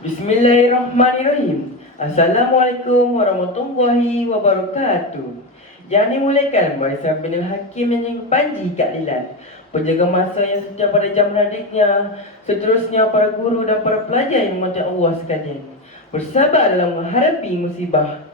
Bismillahirrahmanirrahim. Assalamualaikum warahmatullahi wabarakatuh. Yang dimulakan Barisan Penil Hakim yang juga Panji Kak Lilan, penjaga masa yang setia pada jam radiknya, seterusnya para guru dan para pelajar yang memantai Allah sekalian, bersabar dalam menghadapi musibah.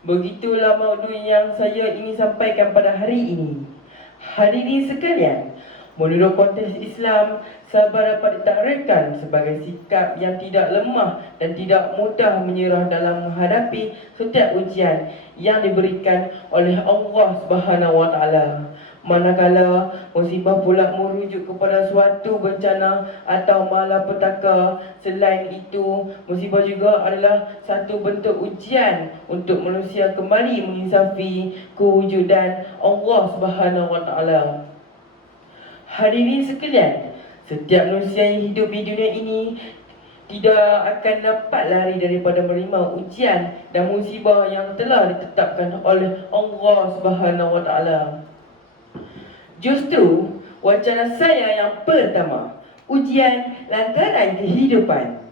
Begitulah maudu yang saya ingin sampaikan pada hari ini. Hadirin sekalian, menurut konteks Islam, sabar dapat ditakrifkan sebagai sikap yang tidak lemah dan tidak mudah menyerah dalam menghadapi setiap ujian yang diberikan oleh Allah Subhanahu wa taala. Manakala musibah pula merujuk kepada suatu bencana atau malapetaka, selain itu musibah juga adalah satu bentuk ujian untuk manusia kembali menginsafi kewujudan Allah Subhanahu wa taala. Hadirin sekalian, setiap manusia yang hidup di dunia ini tidak akan dapat lari daripada menerima ujian dan musibah yang telah ditetapkan oleh Allah Subhanahu wa taala. Justru wacana saya yang pertama, ujian lantaran kehidupan.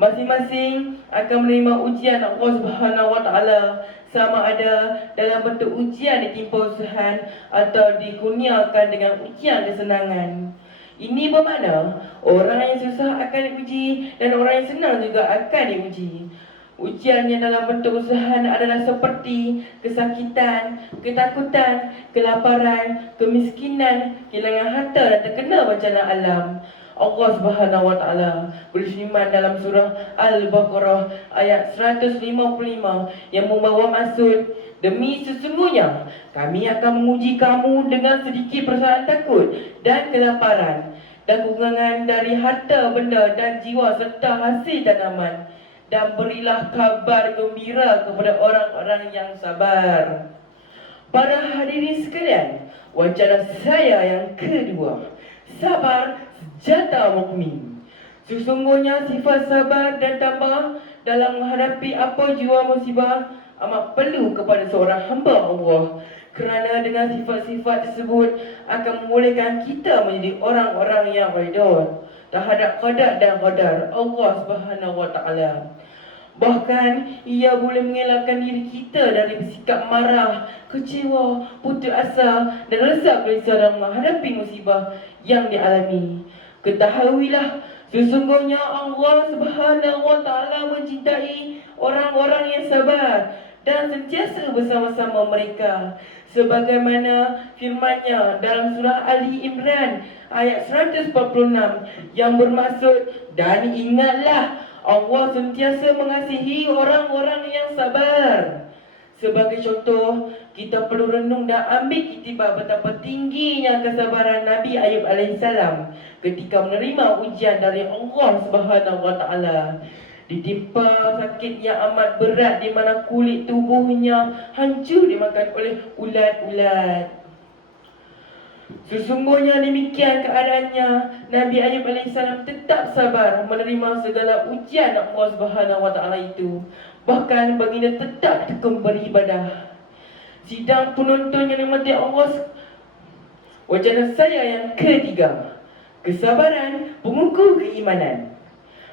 Masing-masing akan menerima ujian Allah Subhanahu wa taala, sama ada dalam bentuk ujian ditimpa usahan atau dikurniakan dengan ujian kesenangan. Ini bermakna orang yang susah akan diuji dan orang yang senang juga akan diuji. Ujian yang dalam bentuk usaha adalah seperti kesakitan, ketakutan, kelaparan, kemiskinan, kehilangan harta dan terkena bencana alam. Allah Subhanahu wa taala berfirman dalam surah Al-Baqarah ayat 155 yang membawa maksud, demi sesungguhnya kami akan menguji kamu dengan sedikit perasaan takut dan kelaparan dan kekurangan dari harta benda dan jiwa serta hasil tanaman, dan berilah kabar gembira kepada orang-orang yang sabar. Para hadirin sekalian, wacana saya yang kedua, sabar senjata mukmin. Sesungguhnya sifat sabar dan tabah dalam menghadapi apa jua musibah amat perlu kepada seorang hamba Allah, kerana dengan sifat-sifat tersebut akan membolehkan kita menjadi orang-orang yang redha terhadap qada dan qadar Allah Subhanahu wa taala. Bahkan ia boleh mengelakkan diri kita dari bersikap marah, kecewa, putus asa dan rasa gelisah dalam menghadapi musibah yang dialami. Ketahuilah, sesungguhnya Allah Subhanahu wa taala mencintai orang-orang yang sabar dan sentiasa bersama-sama mereka, sebagaimana firman-Nya dalam surah Ali Imran ayat 146 yang bermaksud, dan ingatlah Allah sentiasa mengasihi orang-orang yang sabar. Sebagai contoh, kita perlu renung dan ambil iktibar betapa tingginya kesabaran Nabi Ayub alaihissalam ketika menerima ujian dari Allah Subhanahu wa taala. Ditimpa sakit yang amat berat di mana kulit tubuhnya hancur dimakan oleh ulat-ulat. Sesungguhnya demikian keadaannya, Nabi Ayub alaihissalam tetap sabar menerima segala ujian Allah Subhanahu wa taala itu. Bahkan baginda tetap tekun beribadah. Sidang penonton yang dimati Allah, wacana saya yang ketiga, kesabaran pengukur keimanan.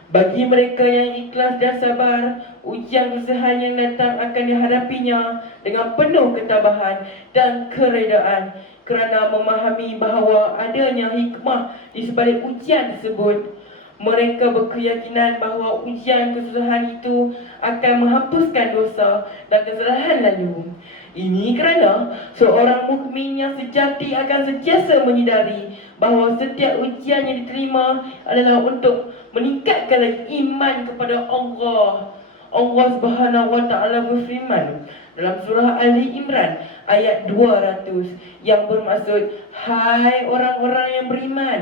Bagi mereka yang ikhlas dan sabar, ujian usaha yang datang akan dihadapinya dengan penuh ketabahan dan keredaan, kerana memahami bahawa adanya hikmah di sebalik ujian tersebut. Mereka berkeyakinan bahawa ujian kesusahan itu akan menghapuskan dosa dan kesalahan lalu. Ini kerana seorang mukmin yang sejati akan sentiasa menyedari bahawa setiap ujian yang diterima adalah untuk meningkatkan lagi iman kepada Allah. Allah Subhanahu wa taala berfirman dalam surah Ali Imran ayat 200 yang bermaksud, hai orang-orang yang beriman,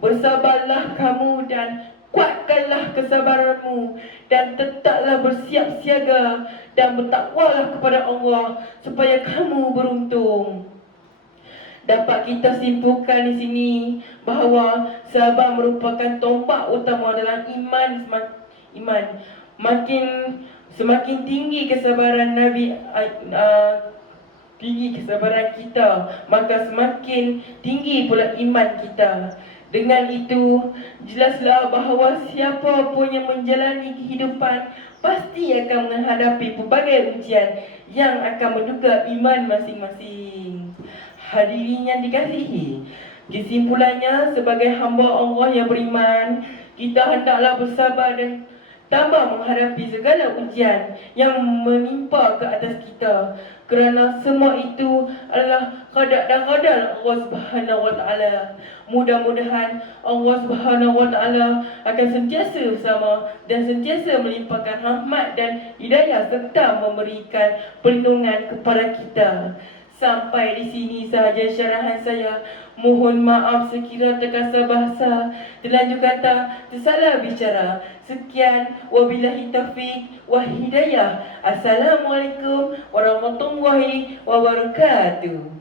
bersabarlah kamu dan kuatkanlah kesabaranmu, dan tetaplah bersiap siaga dan bertakwalah kepada Allah supaya kamu beruntung. Dapat kita simpulkan di sini bahawa sabar merupakan tombak utama dalam iman. Semakin tinggi kesabaran tinggi kesabaran kita, maka semakin tinggi pula iman kita. Dengan itu, jelaslah bahawa siapa pun yang menjalani kehidupan pasti akan menghadapi pelbagai ujian yang akan menduga iman masing-masing. Hadirin yang dikasihi, kesimpulannya sebagai hamba Allah yang beriman, kita hendaklah bersabar dan tambah menghadapi segala ujian yang menimpa ke atas kita, kerana semua itu adalah qada dan qadar Allah Subhanahu wa taala. Mudah-mudahan Allah Subhanahu wa taala akan sentiasa bersama dan sentiasa melimpahkan rahmat dan hidayah serta memberikan perlindungan kepada kita. Sampai di sini sahaja syarahan saya. Mohon maaf sekiranya terkasar bahasa, terlanjur kata, tersalah bicara. Sekian, wabillahi taufiq wa hidayah. Assalamualaikum warahmatullahi wabarakatuh.